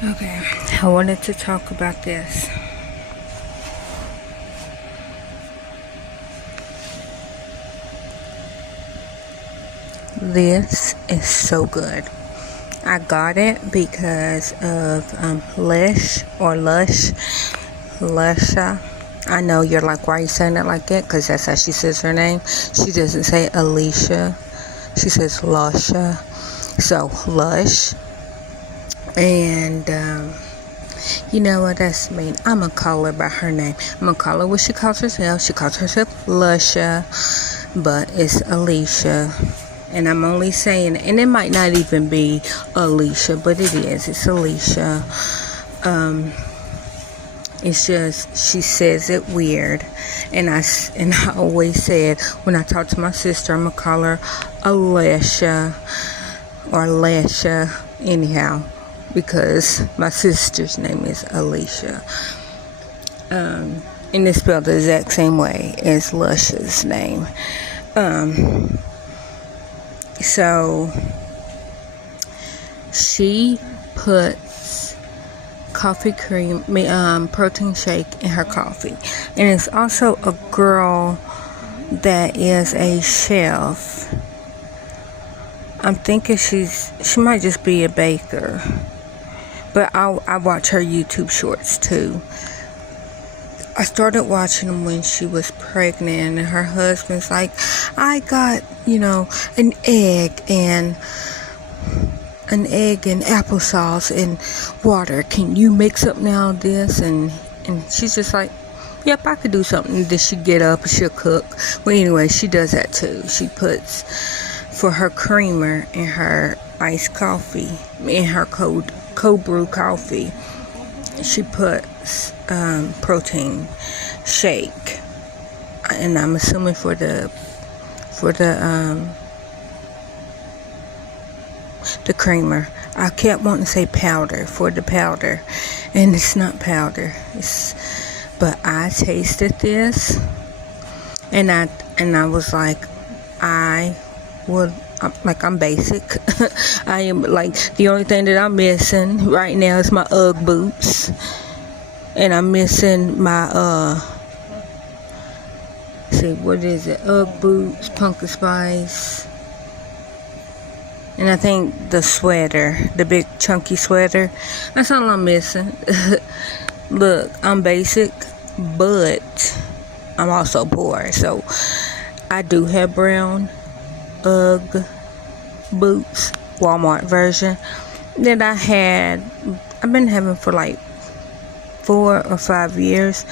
Okay, I wanted to talk about this. This is so good. I got it because of Lusha. I know you're like, why are you saying it like that? Because that's how she says her name. She doesn't say Alicia. She says Lusha. So, Lush. And, you know what that's mean? I'm going to call her by her name. I'm going to call her what she calls herself. She calls herself Lusha, but it's Alicia. And I'm only saying, and it might not even be Alicia, but it is. It's Alicia. It's just, she says it weird. And I always said, when I talk to my sister, I'm going to call her Alicia or Lesha, anyhow, because my sister's name is Alicia. And it's spelled the exact same way as Lusha's name. So she puts coffee cream, protein shake in her coffee. And it's also a girl that is a chef. I'm thinking she might just be a baker. But I watch her YouTube shorts too. I started watching them when she was pregnant, and her husband's like, I got, an egg and applesauce and water. Can you make something out of this? And she's just like, yep, I could do something. Then she'd get up and she'll cook. Well, anyway, she does that too. She puts, for her creamer in her iced coffee, in her cold brew coffee, she puts protein shake, and I'm assuming for the creamer. I kept wanting to say powder for the powder, and it's not powder. But I tasted this, and I was like, I'm basic. I am like, the only thing that I'm missing right now is my Ugg boots. And I'm missing my, what is it? Ugg boots, pumpkin spice. And I think the sweater, the big chunky sweater. That's all I'm missing. Look, I'm basic, but I'm also poor. So I do have brown Ugg boots, Walmart version, that I've been having for like 4 or 5 years.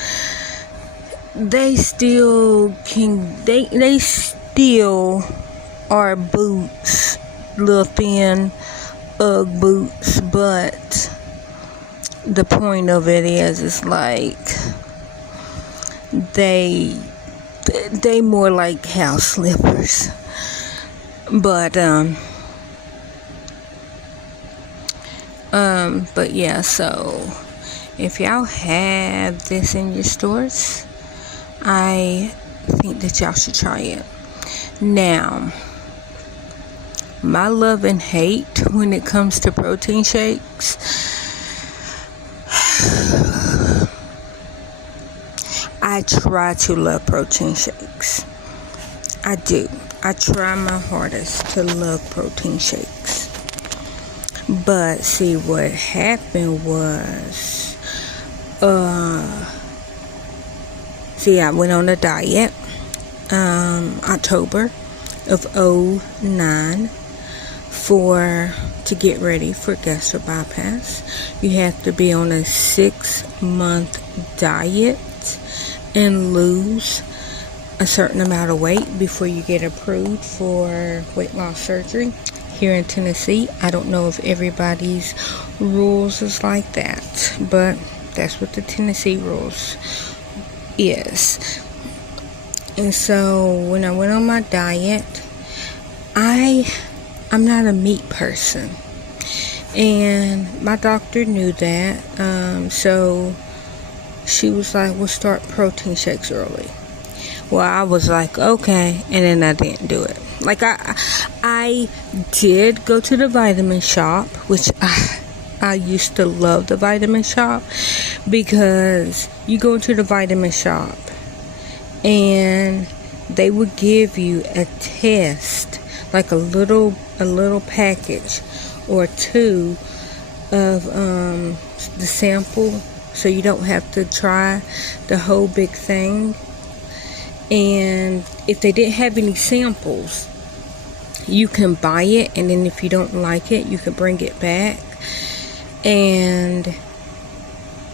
They still they still are boots, little thin Ugg boots, but the point of it is, it's like they more like house slippers. But yeah, so if y'all have this in your stores, I think that y'all should try it. Now, my love and hate when it comes to protein shakes, I try to love protein shakes. I do. I try my hardest to love protein shakes. But see, what happened was, I went on a diet, October of 2009 to get ready for gastric bypass. You have to be on a 6-month diet and lose a certain amount of weight before you get approved for weight loss surgery. Here in Tennessee, I don't know if everybody's rules is like that, but that's what the Tennessee rules is. And so when I went on my diet, I'm not a meat person, and my doctor knew that. So she was like, we'll start protein shakes early. Well, I was like, okay, and then I didn't do it. Like, I did go to the vitamin shop, which I used to love the Vitamin Shop, because you go into the Vitamin Shop and they would give you a test, like a little package or two of the sample, so you don't have to try the whole big thing. And if they didn't have any samples, you can buy it, and then if you don't like it, you can bring it back. And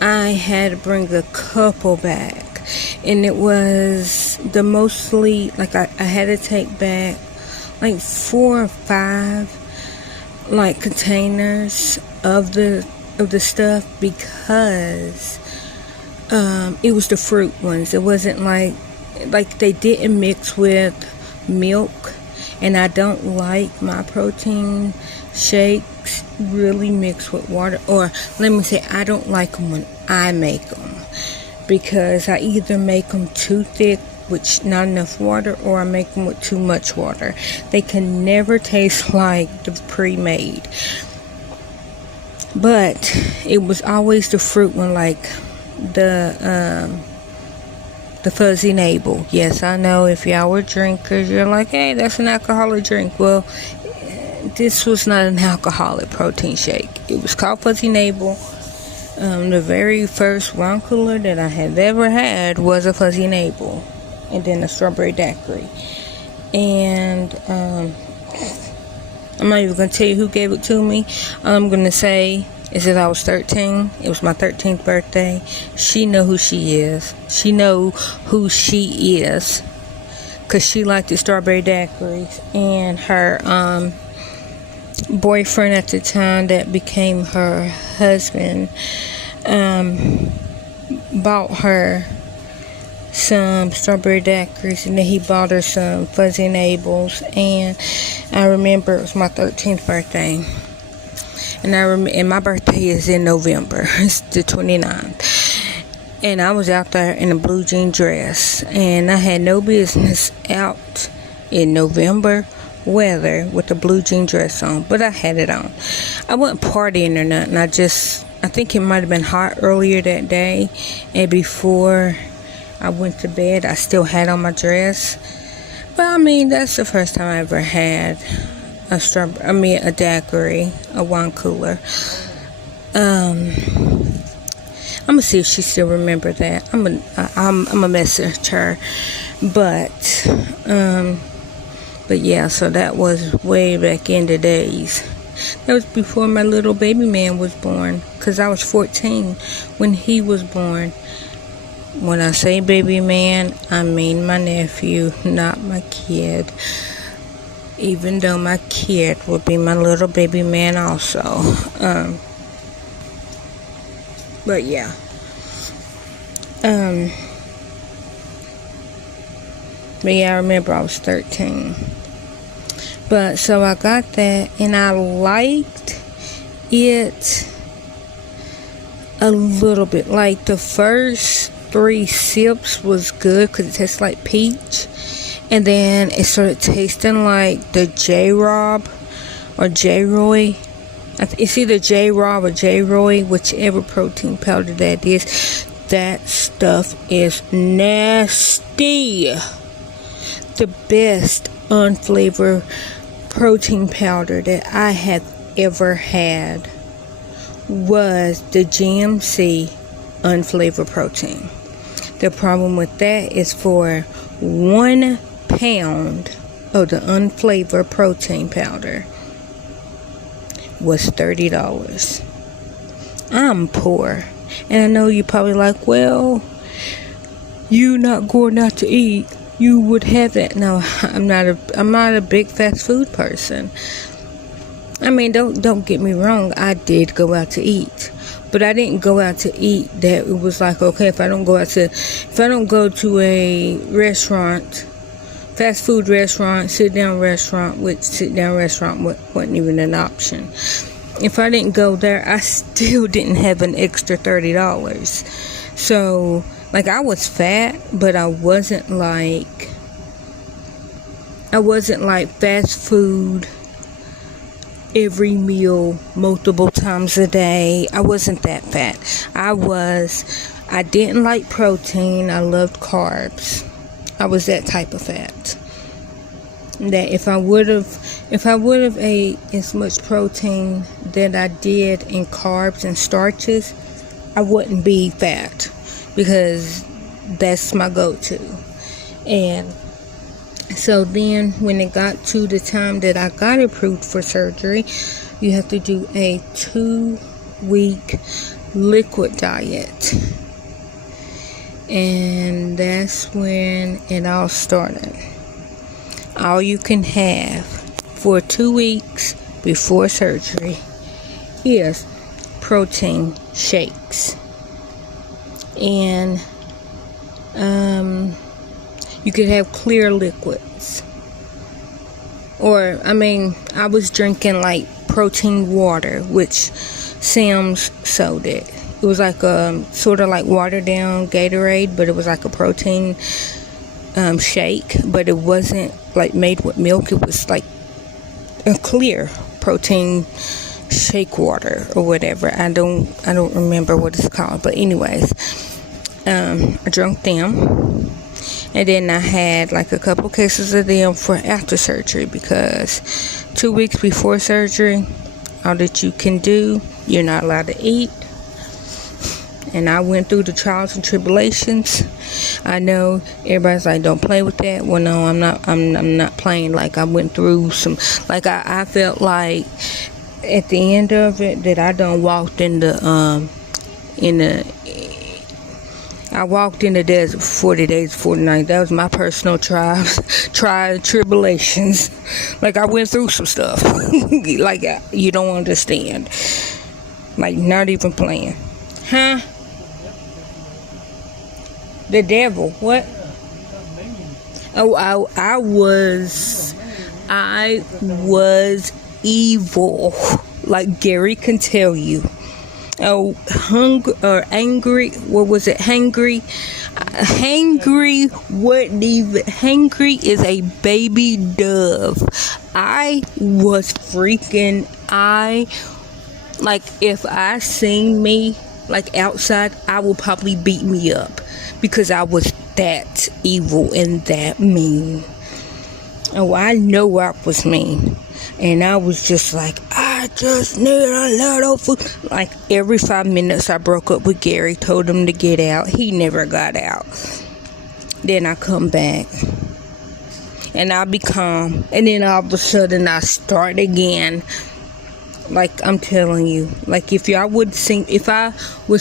I had to bring a couple back, and it was the mostly, like, I had to take back like 4 or 5 like containers of the stuff, because it was the fruit ones. It wasn't like they didn't mix with milk, and I don't like my protein shakes really mixed with water. Or let me say, I don't like them when I make them, because I either make them too thick, which not enough water, or I make them with too much water. They can never taste like the pre-made. But it was always the fruit one, like the Fuzzy Navel. Yes, I know if y'all were drinkers, you're like, hey, that's an alcoholic drink. Well, this was not an alcoholic protein shake. It was called Fuzzy Navel. The very first wine cooler that I had ever had was a Fuzzy Navel, and then a strawberry daiquiri. And I'm not even going to tell you who gave it to me. All I'm going to say is that I was 13. It was my 13th birthday. She know who she is. She know who she is, because she liked the strawberry daiquiris. And her boyfriend at the time, that became her husband, bought her some strawberry daiquiris, and then he bought her some Fuzzy Navels. And I remember it was my 13th birthday, and my birthday is in November. It's the 29th, and I was out there in a blue jean dress, and I had no business out in November weather with a blue jean dress on, but I had it on. I wasn't partying or nothing. I think it might have been hot earlier that day, and before I went to bed, I still had on my dress. But I mean, that's the first time I ever had a daiquiri, a wine cooler. I'm gonna see if she still remember that. I'm a message her, but yeah. So that was way back in the days. That was before my little baby man was born, because I was 14 when he was born. When I say baby man, I mean my nephew, not my kid. Even though my kid would be my little baby man also. But yeah. But yeah, I remember I was 13. But so I got that, and I liked it a little bit. Like the first 3 sips was good, because it tastes like peach, and then it started tasting like the J-Rob or J-Roy. It's either J-Rob or J-Roy, whichever protein powder that is. That stuff is nasty. The best unflavored protein powder that I have ever had was the GMC unflavored protein. The problem with that is for 1 pound of the unflavored protein powder was $30. I'm poor, and I know you're probably like, well, you not going out to eat, you would have that. No, I'm not a big fast food person. I mean, don't get me wrong, I did go out to eat, but I didn't go out to eat that it was like, okay, if I don't go to a restaurant, fast food restaurant, sit down restaurant, which sit down restaurant wasn't even an option. If I didn't go there, I still didn't have an extra $30. So, like, I was fat, but I wasn't like fast food every meal multiple times a day. I wasn't that fat. I didn't like protein. I loved carbs. I was that type of fat. That if I would have ate as much protein that I did in carbs and starches, I wouldn't be fat, because that's my go-to. And so then when it got to the time that I got approved for surgery, you have to do a 2-week liquid diet. And that's when it all started. All you can have for 2 weeks before surgery is protein shakes. And you could have clear liquids. Or, I was drinking like protein water, which Sam's sold it. It was like sort of like watered down Gatorade, but it was like a protein shake, but it wasn't like made with milk. It was like a clear protein shake water or whatever. I don't remember what it's called, but anyways, I drank them, and then I had like a couple cases of them for after surgery, because 2 weeks before surgery, all that you can do, you're not allowed to eat. And I went through the trials and tribulations. I know everybody's like, don't play with that. Well, no, I'm not playing. Like, I went through some, like, I felt like at the end of it that I done walked I walked in the desert for 40 days, 40 nights. That was my personal trials and tribulations. Like, I went through some stuff. Like, you don't understand. Like, not even playing. Huh? The devil. What? Oh, I was evil. Like Gary can tell you. Oh, angry. What was it? Hangry. Hangry wouldn't even. Hangry is a baby dove. I was freaking. Like, if I seen me like outside, I would probably beat me up, because I was that evil and that mean. Oh, I know I was mean. And I was just like, I just need a little food. Like, every 5 minutes I broke up with Gary, told him to get out. He never got out. Then I come back, and I'll be calm. And then all of a sudden I start again. Like, I'm telling you, like, if I was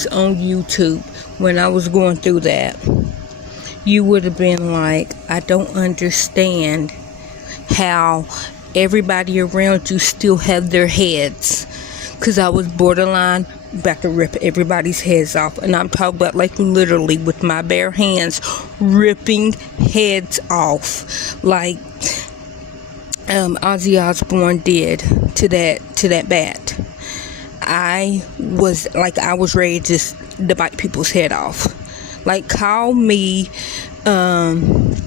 on YouTube when I was going through that, you would have been like, I don't understand how everybody around you still have their heads. Because I was borderline about to rip everybody's heads off. And I'm talking about, like, literally with my bare hands ripping heads off, like Ozzy Osbourne did to that bat. I was ready just to bite people's head off. Like, call me the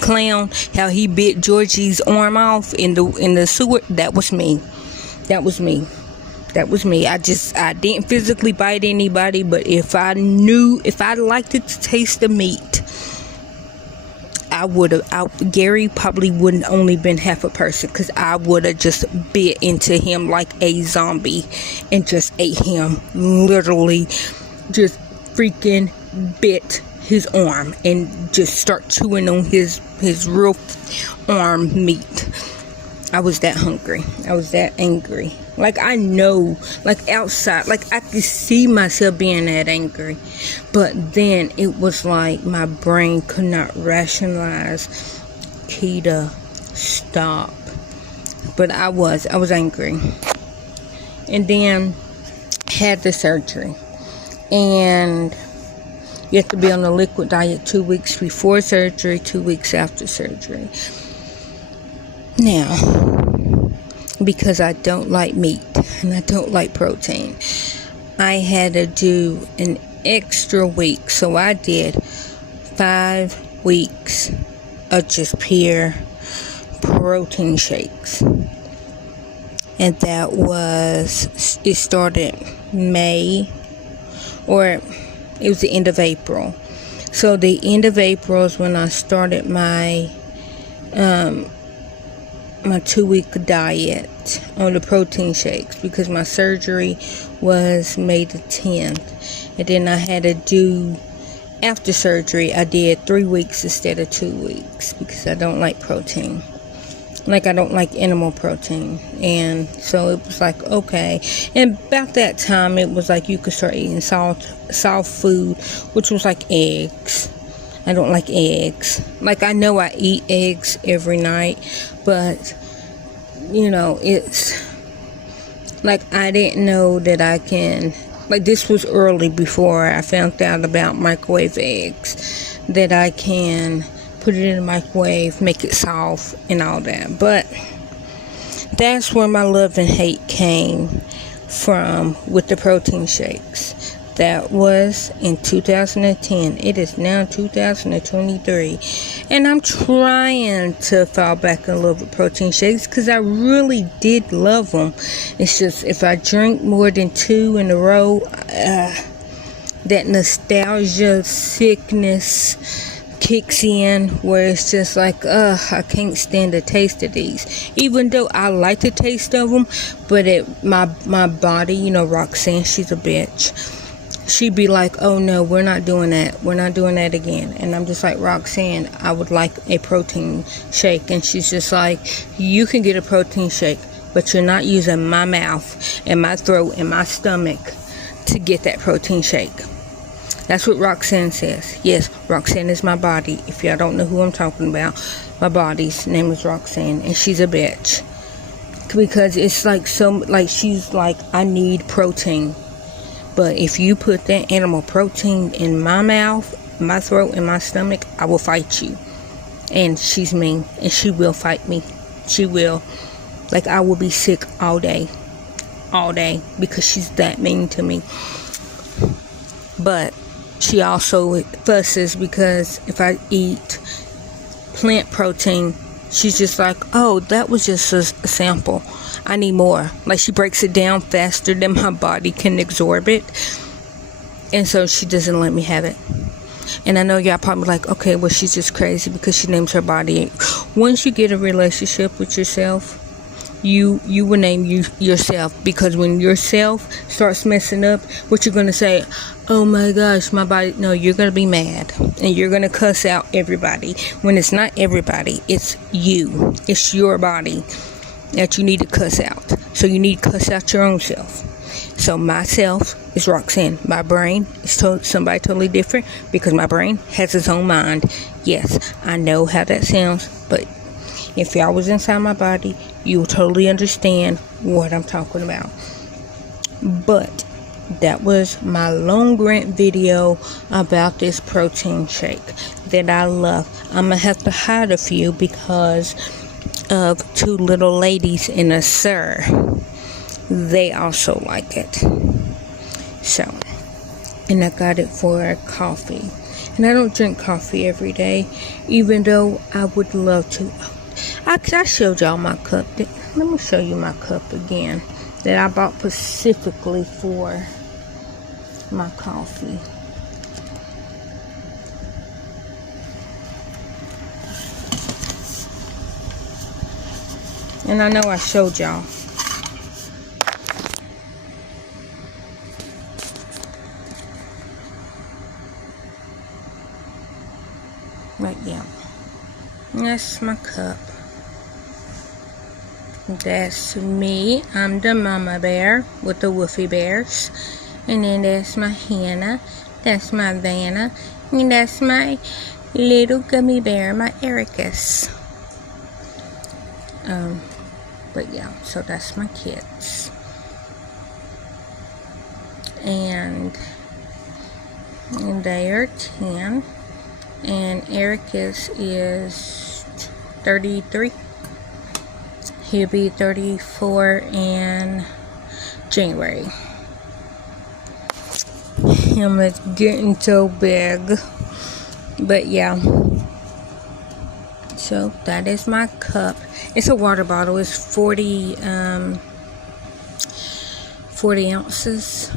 clown, how he bit Georgie's arm off in the sewer. That was me. I didn't physically bite anybody, but if I liked it to taste the meat, Gary probably wouldn't only been half a person, because I would have just bit into him like a zombie and just ate him. Literally just freaking bit his arm and just start chewing on his real arm meat. I was that hungry. I was that angry. Like, I know, like, outside, like, I could see myself being that angry. But then it was like my brain could not rationalize, Keita, stop. But I was angry. And then had the surgery. And you have to be on a liquid diet 2 weeks before surgery, 2 weeks after surgery. Now, because I don't like meat and I don't like protein, I had to do an extra week. So I did 5 weeks of just pure protein shakes. and it started May, or it was the end of April. So the end of April is when I started my 2-week diet on the protein shakes, because my surgery was May the 10th, and then I had to do, after surgery, I did 3 weeks instead of 2 weeks, because I don't like protein. Like, I don't like animal protein. And so it was like, okay. And about that time, it was like you could start eating soft food, which was like eggs. I don't like eggs. Like, I know I eat eggs every night, but, you know, it's like I didn't know that I can, like, this was early before I found out about microwave eggs, that I can put it in the microwave, make it soft and all that. But that's where my love and hate came from with the protein shakes. That was in 2010. It is now 2023, and I'm trying to fall back in love with protein shakes, because I really did love them. It's just, if I drink more than 2 in a row, that nostalgia sickness kicks in, where it's just like, I can't stand the taste of these, even though I like the taste of them. But my body, you know, Roxanne, she's a bitch. She'd be like, oh no, we're not doing that again. And I'm just like, Roxanne, I would like a protein shake. And she's just like, you can get a protein shake, but you're not using my mouth and my throat and my stomach to get that protein shake. That's what Roxanne says. Yes, Roxanne is my body. If y'all don't know who I'm talking about, my body's name is Roxanne, and she's a bitch. Because it's like, she's like, I need protein. But if you put that animal protein in my mouth, my throat, and my stomach, I will fight you. And she's mean, and she will fight me. She will. Like, I will be sick all day, because she's that mean to me. But she also fusses because if I eat plant protein, she's just like, oh, that was just a sample. I need more. Like, she breaks it down faster than my body can absorb it. And so she doesn't let me have it. And I know y'all probably like, okay, well, she's just crazy because she names her body. Once you get a relationship with yourself, you will name yourself. Because when yourself starts messing up, what you're going to say, oh my gosh, my body. No, you're going to be mad. And you're going to cuss out everybody. When it's not everybody, it's you. It's your body that you need to cuss out. So you need to cuss out your own self. So myself is Roxanne. My brain is somebody totally different, because my brain has its own mind. Yes, I know how that sounds, but if y'all was inside my body, you will totally understand what I'm talking about. But that was my long rant video about this protein shake that I love. I'm going to have to hide a few because of 2 little ladies and a sir. They also like it. So, and I got it for coffee. And I don't drink coffee every day, even though I would love to. I showed y'all my cup. Let me show you my cup again that I bought specifically for my coffee. And I know I showed y'all. But yeah. That's my cup. That's me. I'm the mama bear with the woofy bears. And then that's my Hannah. That's my Vanna. And that's my little gummy bear, my Ericus. But yeah, so that's my kids. And they are 10. And Ericus is 33. He'll be 34 in January. Him is getting so big. But yeah. So that is my cup. It's a water bottle. It's 40 40 ounces.